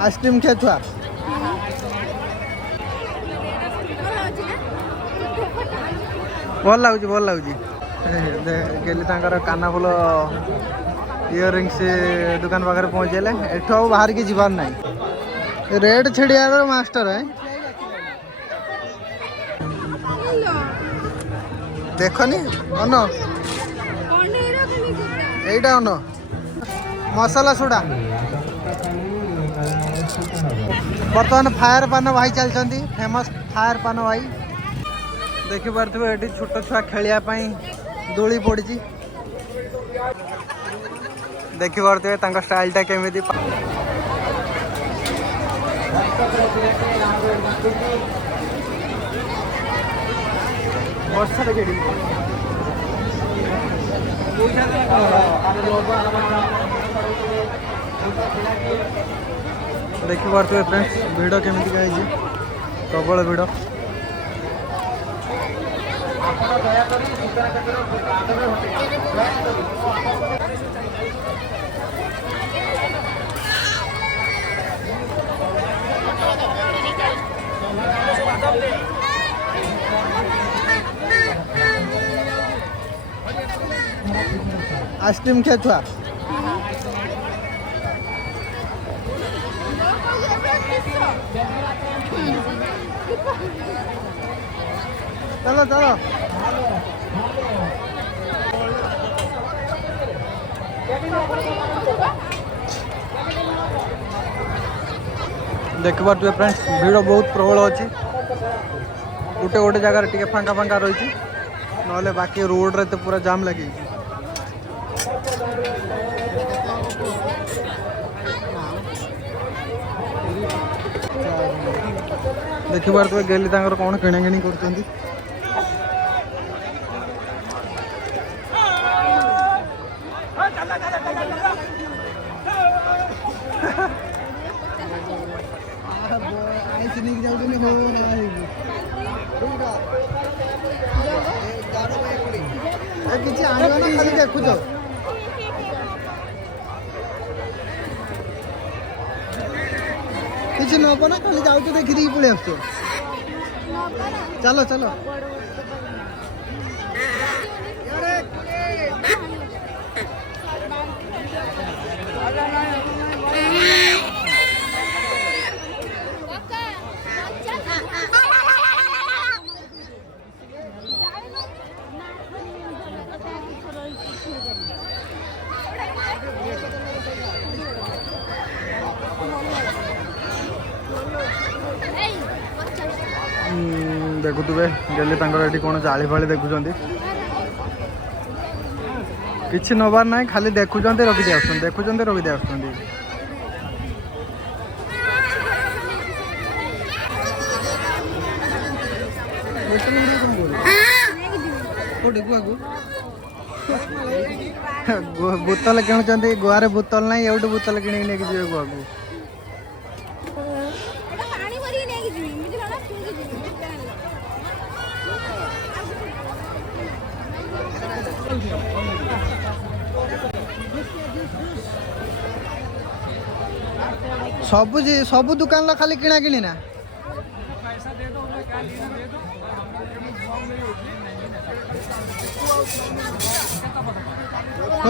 Ice cream खे छुआ भल लगुच गेली काना फुल इयरिंग्स दुकान पाखे पहुँचे एठू आ बाहर की जीवार ना रेड छेड़िया मास्टर है देखनी अन यहीटा अन मसला सोडा बर्तमान फायर पान भाई चलती फेमस फायर पान भाई देखिपे ये छोट छुआ खेलने दोली पड़ी देखिपे स्टाइलटा केमी देखिपे फ्रेंड्स भिड़ केमी प्रबल भिड़ आइसक्रीम खे छुआ चलो चलो देख पारे फ्रेंड्स भिड़ बहुत प्रबल अच्छी गोटे गोटे जगार टे फांका फांका रही ना बाकी रोड रे तो पूरा जाम लगे देखी पारे गेली कौन किणा किणी कर किसी आना खाली देखु किसी नब ना खाली जाऊ देखी पलि आस चलो चलो देखुवे गेली कौन जाली फाली देखुं किसी नबार ना खाली देखुं रखी आस देखुं रखी आस बोतल किणुंट गुआ बोतल ना ये बोतल कि गुआ को सबु दुकान खाली किणा किणी ना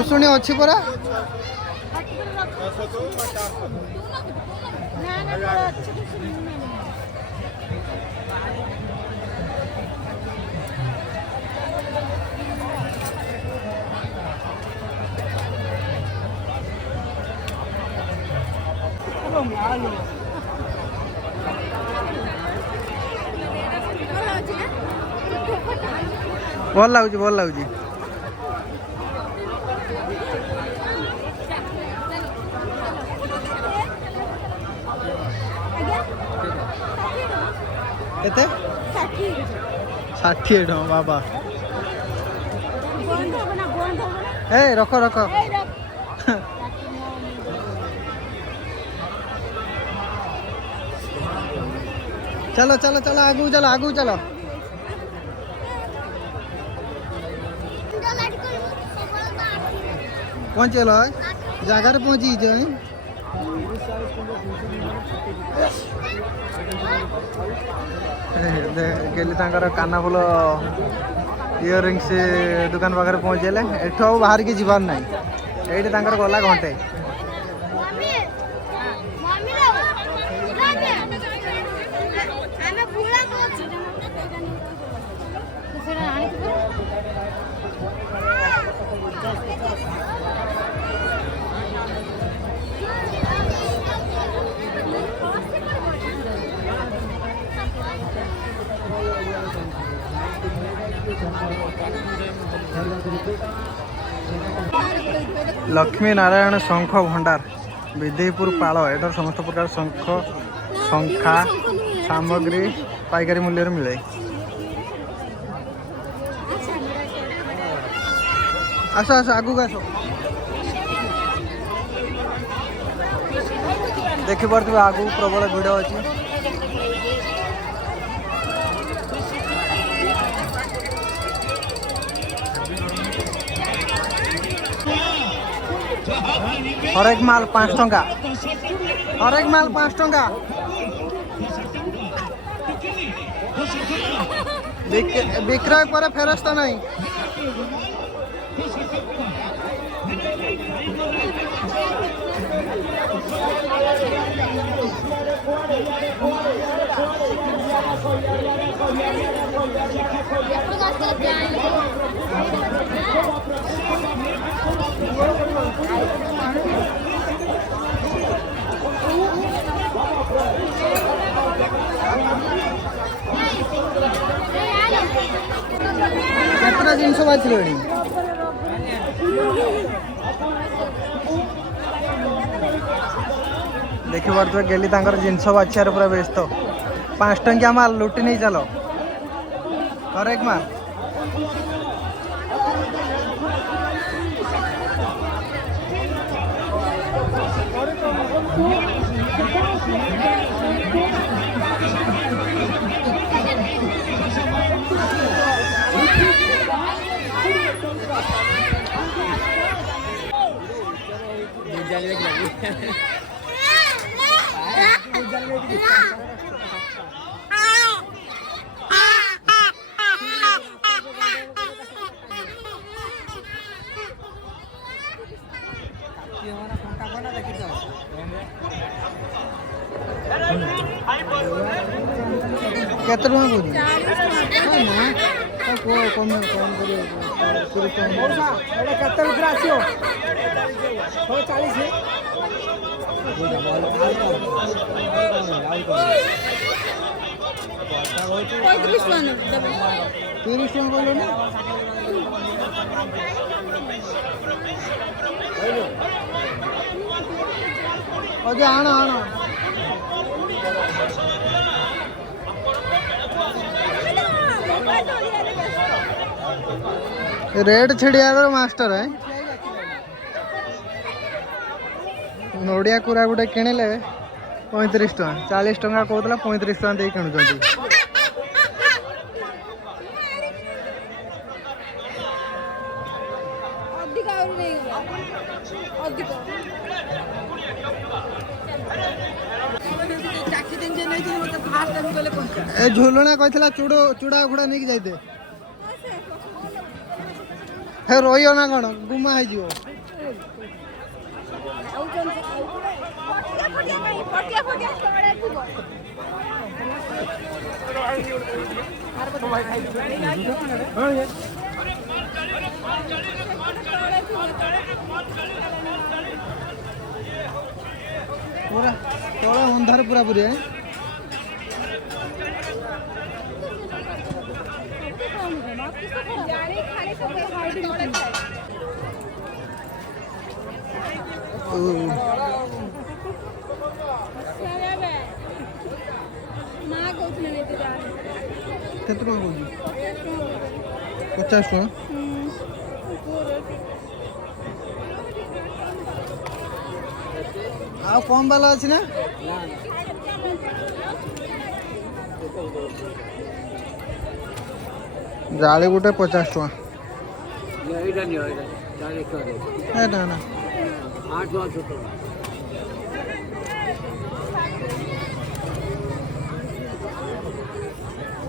शुणी अच्छी परा भल लगुच केते 60 टका बाबा ए रख रख चलो चलो चलो आगू चलो पहुँचल जगार पहुँची गेली काना फुल इयरिंग्स दुकान पाखे पहुँचेले एठू आ बाहर की जीवार ना ये गला घंटे लक्ष्मी नारायण शंख भंडार विदेहीपुर पाल एटार समस्त प्रकार शंख शंखा सामग्री पाइकारी मूल्य मिले। आस आस आगू आस देखिपे आगू प्रबल भिड़ अच्छी हरेक माल 5 टंका हरेक माल 5 टंका विक्रय पर फेरस्त नहीं। केतना जिनस बाछिलोनी देखि पड़े गेली जिनस बाछियार पूरा व्यस्त 5 टंकिया माल लुटि नहीं चलो हरेक माल केते टका कोनी कम कम करियो 30 टका एटा केते रुपया आसियो 140 30 टका बोलो ना अजे आना आना रेड छेड़िया मास्टर है नोडिया कुरा गोटे किणिले 35 टका 40 टका कहला 35 टका दे किणुचंती ए झुलना कहला चूड़ा उड़ा नहीं जाते हे रोइयो ना कौन गुमा है पूरा तोड़ा अंधार पूरा पूरी है केते टका कहू 50 टका आ कम वाला अछि ना जाली गोटे 50 टका ना ना 8 छोट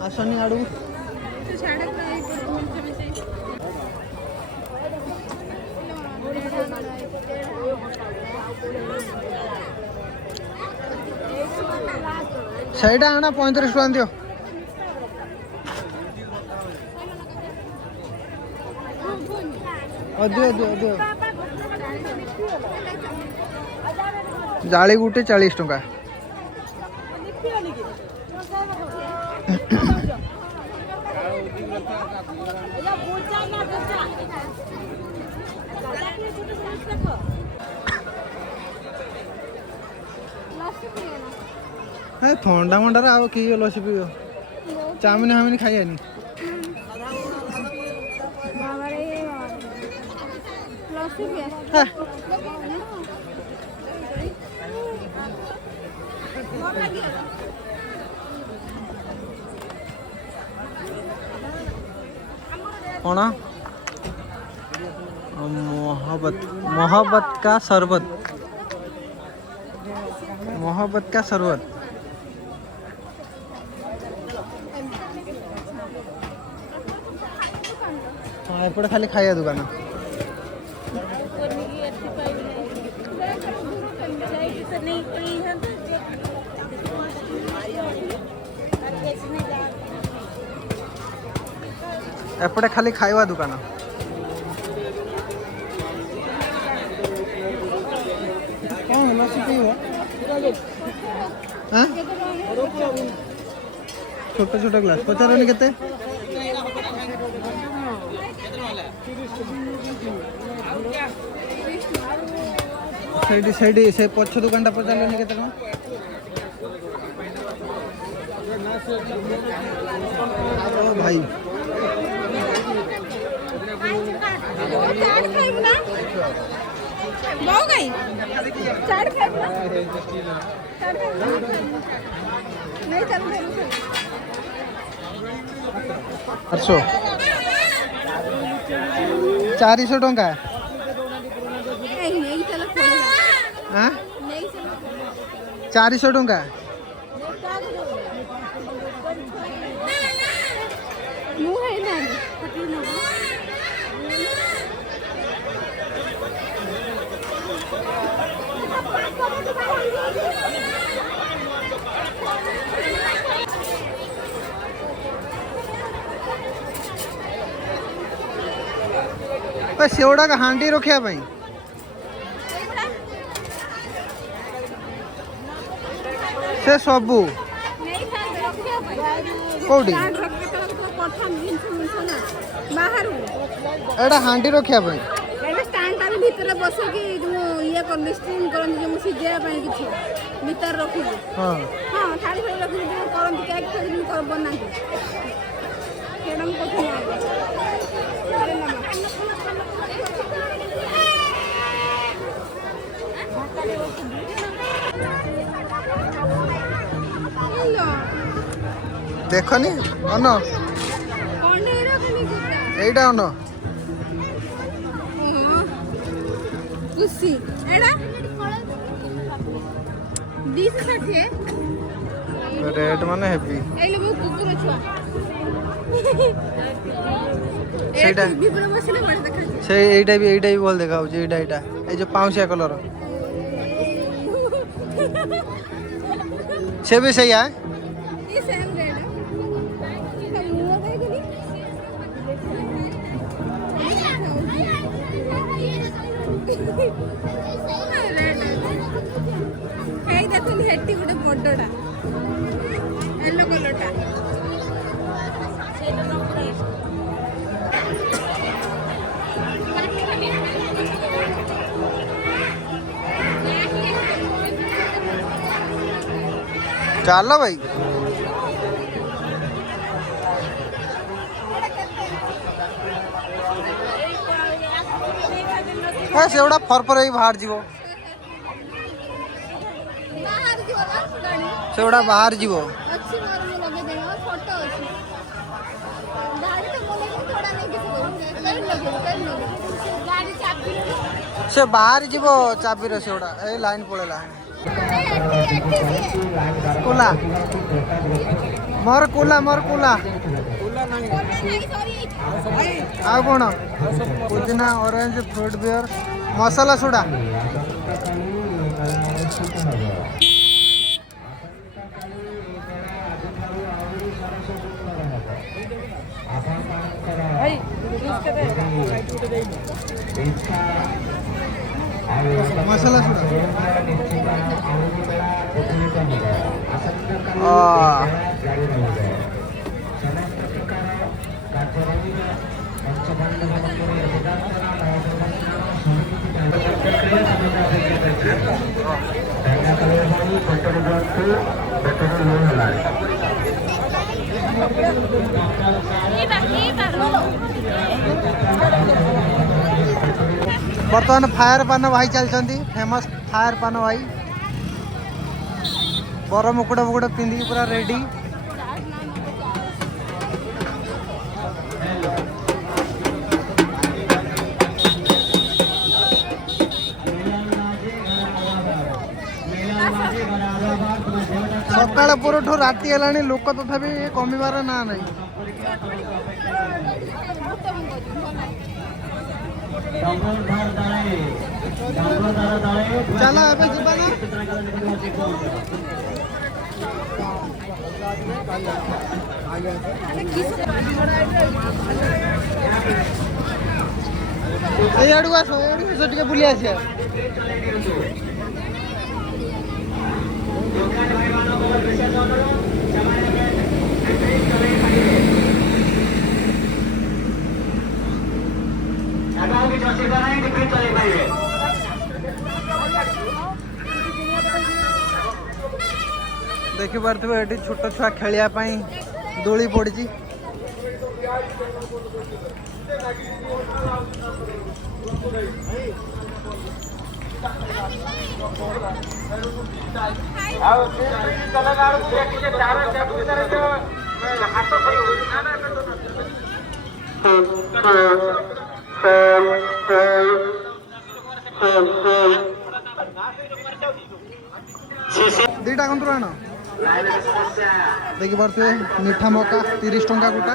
आसनी आड़ू ସେଇଟା ଆଣ 35 ଟଙ୍କା ଦିଅ। ଦିଅ ଜାଳି ଗୁଟେ 40 ଟଙ୍କା। थंडा मंडार आउ कि लसी पीब चाउमिन हामिन खाइनी कौन मोहब्बत का शरबत हाँ एपटे खाली खाया दुकान एपटे खाली खाଇବା दुकान छोटा छोटा ग्लास पचारनी केते से पछ दुकान टा पचारनी केते टका ओ भाई चाट खाइब ना बहु गई चाट खाइब ना चाट खाइब नहीं चल 400 टंका नहीं चल हां 400 टंका मु है ना सेवड़ा का हांडी रखिया भाई से सबू कोडी एटा हांडी रखिया भाई एटा स्टैंड तार भीतर बस कि ये कर स्ट्रीम करन जे मुसी जे पई किछ भीतर रखि हां हां थाली थाली रखि करन केक फेक कर बना के केडम को देखनी अन এইটা অন কুসি এডা 260 রেট মানে হেভি এই লোক কুকুর ছুয়া সেইটা বিপুর বসলে বড় দেখা সেই এইটা भी বল দেখাও যে এইটা এই যে পাউসিয়া কলর সে भी सही है ये सेम रेट है देखो हेटी गोटे बड़टा येलो कलरटा चल भाई से गोटा फरफर बाहर जीव से गोटा बाहर जीव से बाहर जीव चाबी से गोटा ए लाइन पड़ेला कोला मोर कोला आ कौन पुदीना ऑरेंज फ्रूट बियर मसाला सोडा मसाला सोडा बर्तमान फायर पान भाई चलती फेमस फायर पान भाई बर मुकुट मुकुट पिंधिकी पूरा रेडी सकाळ पुरठू राति है लोक तथापि कमिबार ना नहीं चला अबे जीवा ना ए आडू आसो टिके बुली आसिया देखी पार्थिव ये छोट छुआ खेलिया दोली पड़ी दीटा कंट्रोल आना देखी पारे मीठा मका 30 टंका गोटा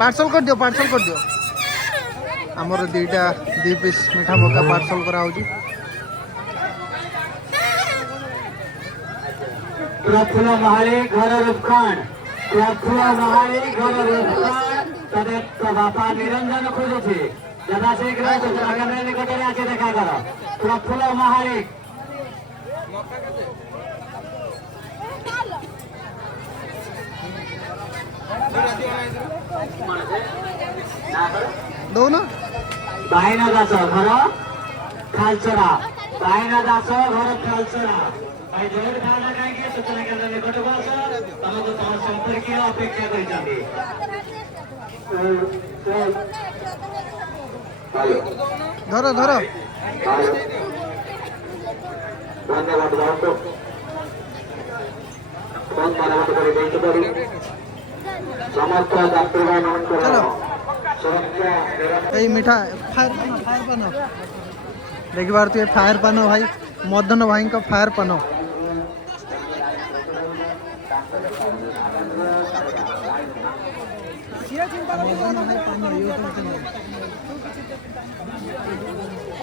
पार्सल कर दियो आमर दीटा 2 पीस मीठा मका पार्सल करा प्रफुल्ल महाले घर रुपखान प्रफुल्ल महाले घर रुपखान तदेव बापा निरंजन खोजे जदा शीघ्र कैमरा निकटरे आके देखा कर प्रफुल्ल महाले दोनों बायना दास घर खालचरा बायना दास घर खालचरा भाई जोर खाना खाएंगे सूचना केंद्र निकट आस तुमको तुम संपर्क अपेक्षा कर धर धर समस्त यात्री चलो ये मीठा फायर पान देखी पारे फायर पान भाई मदन भाई का फायर पान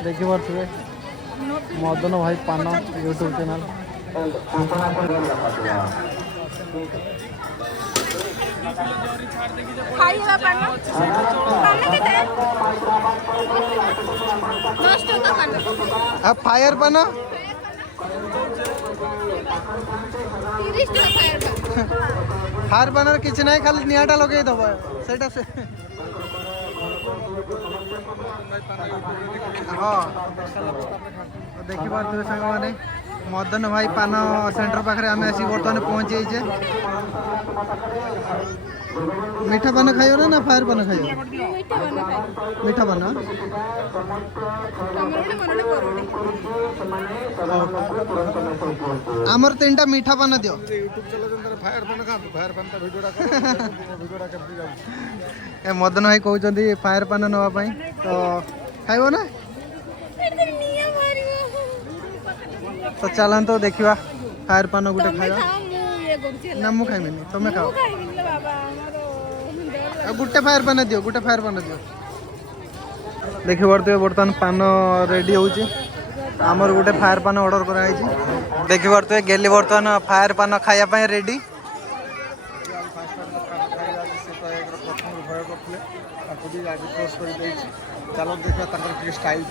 देखी पारे मदन भाई पान यूट्यूब चैनल फायर पान फायर पान किसी ना खाली निआटा लगे दब से हाँ देखी पारे सांग मैंने मदन भाई पान सेंटर पाखे आम आसिक बर्तमान पहुँचे मीठा पान खाइब ना फायर पान खाइब मीठा पान आमर 3टा मीठा पान दियो मदन भाई कहते फायर पान नापी तो खाइब ना तो चलत देखा फायर पान गोटे खाइबा ना मु खाइबिनी तुम खाओ गोटे फायर पान दियो गोटे फायर पान दियो देखी पारे बर्तमान पान रेडी होची आमर गोटे फायर पान ऑर्डर कराई देखी पारे गेली बर्तमान फायर पान खाया रेडी चलो देखा स्टाइल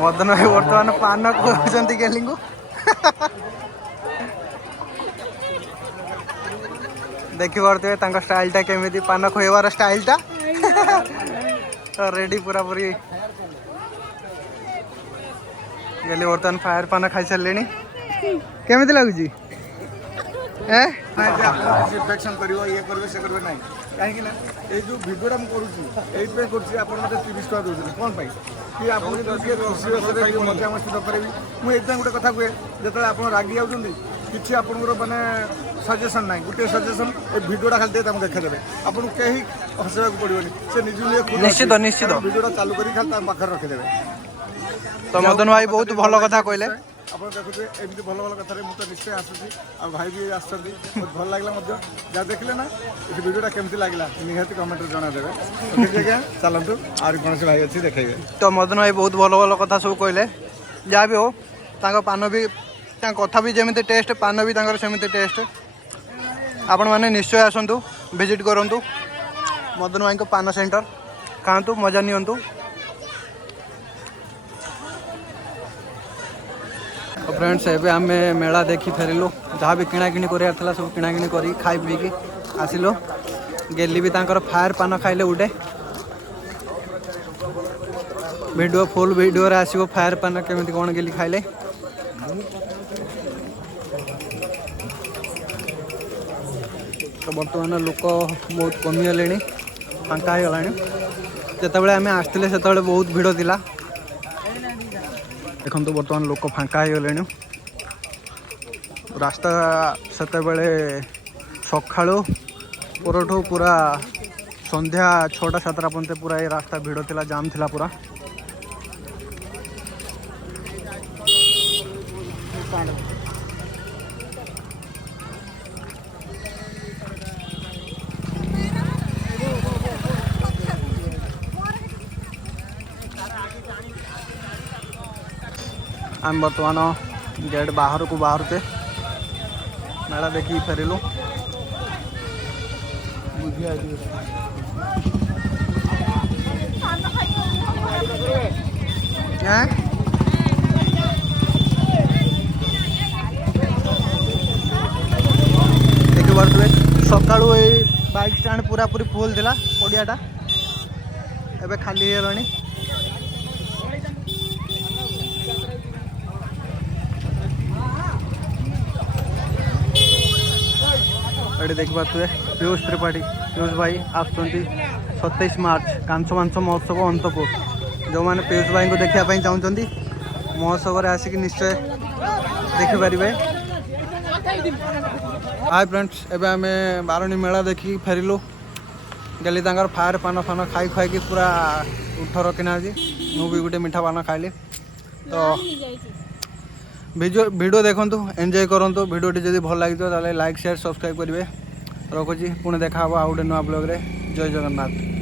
मदन भाई बर्तमान पान कहते गेली को देखी पारे स्टाइलटा केमी पान खोबार स्टाइलटा तो रेडी पूरा पूरी गली बर्तमान फायर पान खाई सारे केमी लगुच इन्फेक्शन कर ये करेंगे से करेंगे ना कहीं ये जो भिडियोटा मुझे करुँच आप 30 टका दूसरे कौन पाई कि आप मजा मस्ती दरकार भी मुझे गोटे कथा कहे जो आप रागी जाऊँच कि आपंकर मानने सजेसन ना गोटे सजेसन ए भिडियोटा खाली देखादेवे आपको कहीं हसवा पड़ोनी से निश्चित निश्चित भिडियोटा चालू कर खाली पाखे रखिदेवे तो मदन भाई बहुत भल कथा कहले आप देखुए एमती भल भल कथा मुझे निश्चय आसूसी आ भाई भी आसुँच बहुत भल लगे जहाँ देखिले ना ये भिडियोटा केमती लगे निहाती कमेंट जनादेवे आज्ञा चलतु आर कौन भाई अच्छी देखेबे तो मदन भाई बहुत भल भल कथा सब कहले जहाँ भी हो पान भी कथा भी जमी टेस्ट पान भी सेमती टेस्ट आपण मैंने निश्चय आसतु विजिट करूँ मदन भाई को पान सेंटर खातु मजा नियंतु तो फ्रेंड्स एबे आम मेला देखी फेरिलु जहाँ भी किणाकिणी कर सब किणाकिणी कर खाई पीकी आसिलु गेली भी तांकर फायर पान खाइले गोटे वीडियो फुल वीडियो रे आसीबो फायर पान केमिति कोन गेली खाइले तो बर्तमान लोक बहुत कमिगले फांका हो गला जिते आम आसते से बहुत भिड़ थिला देखो बर्तमान लोक फांका हो गले रास्ता से सका परठू पूरा संध्या 6टा 7टा पर्यंत पूरा ये रास्ता भिड़ थिला जाम थिला पूरा आम बर्तमान गेट बाहर को बाहरते मेला देखी फेरिलु देखी पारे सका बाइक स्टैंड पूरा पूरी फुल थिला पड़ियाटा एबे खाली हो गलानी ये देखिए पीयूष त्रिपाठी पीयूष भाई आसुँच 27 मार्च कांच मांस महोत्सव अंतपुर जो मैंने पीयूष भाई को देखापी चाहते महोत्सव आसिक निश्चय देखिपारे। हाय फ्रेंड्स एबे आम बारणी मेला देखी फेरिलु गली फायर पान फान खाई खाई पूरा उठ रखिना मुझे गोटे मीठा पान खाइली तो वीडियो देखु एंजॉय करूँ वीडियोटी जब भल लगी तो लाइक शेयर सब्सक्राइब करेंगे रखुची पुणी देखा आउ गोटे नुआ ब्लॉग रे जय जगन्नाथ।